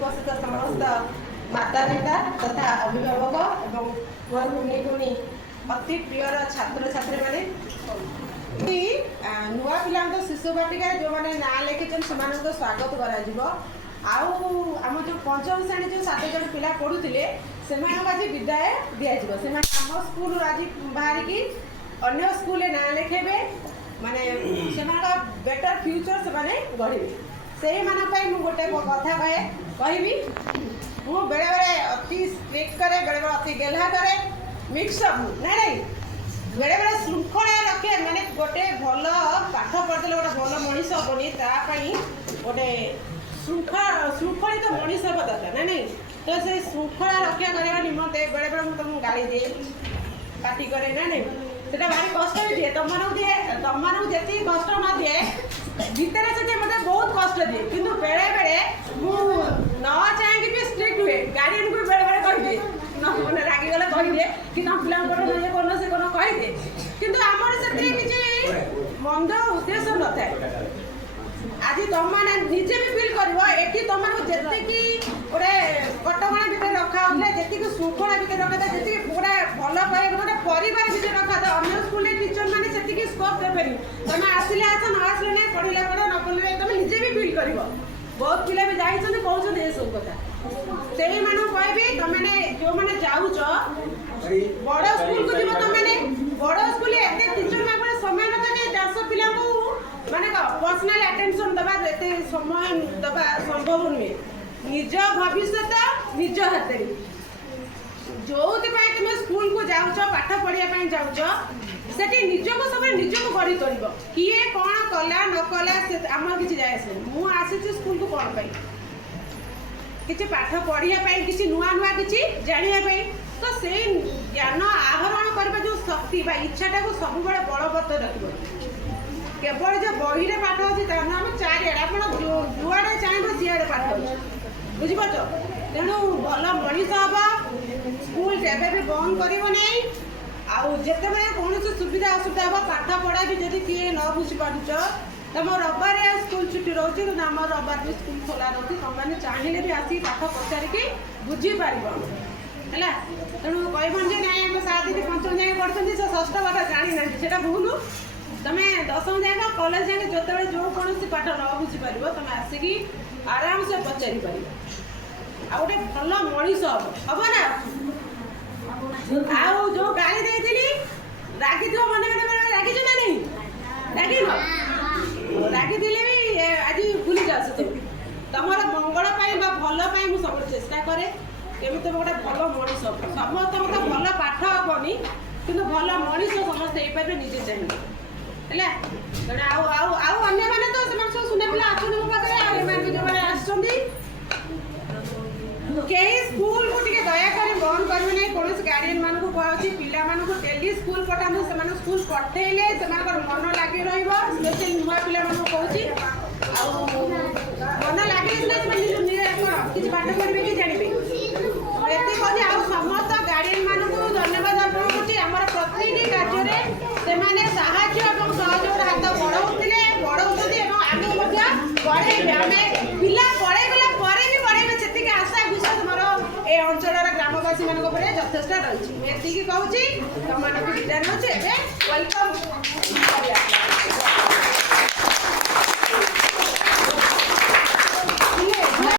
उपस्थित समस्त माता पिता तथा अभिभावक एवं गुणी अति प्रियर छात्र छात्री मैंने नुआ पिला शिशु बाटिका जो मैंने ना लिखिन से स्वागत आम जो पंचम श्रेणी जो 7 जन पिला पढ़ुले से आज विदाय दिज्व से स्कूल आज बाहर की अन्य स्कूल ना लिखेबे माने से बेटर फ्यूचर से गढ़े से गोटे कथा कहे मु बेले बेले अति स्ट्रिक्ट करे बेले बेले अति गेल्हा करे मिक्सअप नहीं बेले बेले श्रृंखला रखे माने गोटे भल पाठ पढ़ते गोटे भल मनीष हेनी गोटे श्रृंखलित मनीष हे दरकार नहीं तो से श्रृंखला रक्षा करने निमंते बेले बेले मुझे तुमको गाड़ी दिए पार्टी करे ना नहीं सेटा भारी कष्ट भी दिए तुम जी कष्ट न दिए भीतर से मत बहुत कष्ट दिए कि बेले बेले न चाहे भी स्ट्रिक्ट हुए गार्डियन को बेले बेले कही मैंने रागिगले कहीदे कि तुम पिला ये कौन से कौन कहीदे कि आमर से किसी मंद उद्देश्य न था आज तुम मैंने निजे भी फिल कर तुम जी गोटे कटका भितर रखा जी श्रृंखला भितर रखा जी गोटे भल पाए गोटे परिवार भितर रखा था अन्य स्कूल टीचर मैंने से स्कोप देवे तुम आसिले आस न आसिले ना पढ़ले पढ़ न पढ़ले तुम निजे भी फिल कर बहुत पिला भी जाइए कहते ये सब कथा से कहि तुमने जो मैंने जाऊच बड़ स्कूल को जीव तुमने बड़ स्कूल एत टीचर मान समय न था 400 पिला माने पर्सनल अटेंशन दबा एत समय दबा संभव नुहे निज भविष्य निज हाथ जो तुम स्कूल को जाऊच पाठ पढ़ाई जाऊच से निजक सब निजक गढ़ी कर किए कौन कला न कला आम कि जाए मुझे स्कूल को कौन पाई किसी पाठ पढ़ाई किसी नुआ नुआ किसी जानापी तो से ज्ञान आहरण करने जो शक्ति इच्छाटा को सब बलवत्तर रखिए केवल जो बही पाठ अच्छी आम चारिड़े आप जुआड़े चाहे सीआड़े पाठ अच्छे बुझीपार तेणु भल मनीष हम स्कूल जब भी बंद कर जिते कौन सुविधा असुविधा हम पाठ पढ़ा भी जब किए न बुझी पार्च तुम रविवार स्कूल छुट्टी रोचे कि आम रविवार भी स्कूल खोला रोचे तुमने चाहिए भी आसिक पाठ पचारिकी बुझीपार है तेणु कहबन जे नाई आम 7 दिन 5 जाए पढ़ते से 6 पाठ जानी ना से भूल तुम 10 जाए कॉलेज जाए जो जो कौन पाठ न बुझीपार तुम आसिक आराम से पचारि पार आ गए भल मनीष हम ना आउ जो गाड़ी देती रागी मन रागी ना नहीं रागी रागी भी आज भूली जाऊँ तुम मंगल भल मुझे सब चेष्टा करे केमी तुम गोटे भल मनीष समस्त तो भल पाठ हेनी कि भल मनीष समस्ते हो पारे निजे चाहिए है अन्य मैंने तो सब सुना पिला आसुन मो पाखे जो मैंने कई स्कूल को दया कर बंद करेंगे नहीं कौन गार्डियन मान कहूँ पिला डेली स्कूल पठातु से स्कूल पठेले से मन लगे स्पेशल नुआ पिला कहूँ मन लगे किसी पाठ पढ़े कि जानवे ये समस्त गार्डियन मान धन्यवाद अर्पण कर प्रति कार्य से सहयोग हाथ बढ़ाते बढ़ाते आगे बढ़े आम पिला पढ़ेगला भी बढ़े से आशा विश्वास मोर ए अंचल ग्रामवासी मान यथेष रही कहूँ तुम विदाय नौचे वेलकम।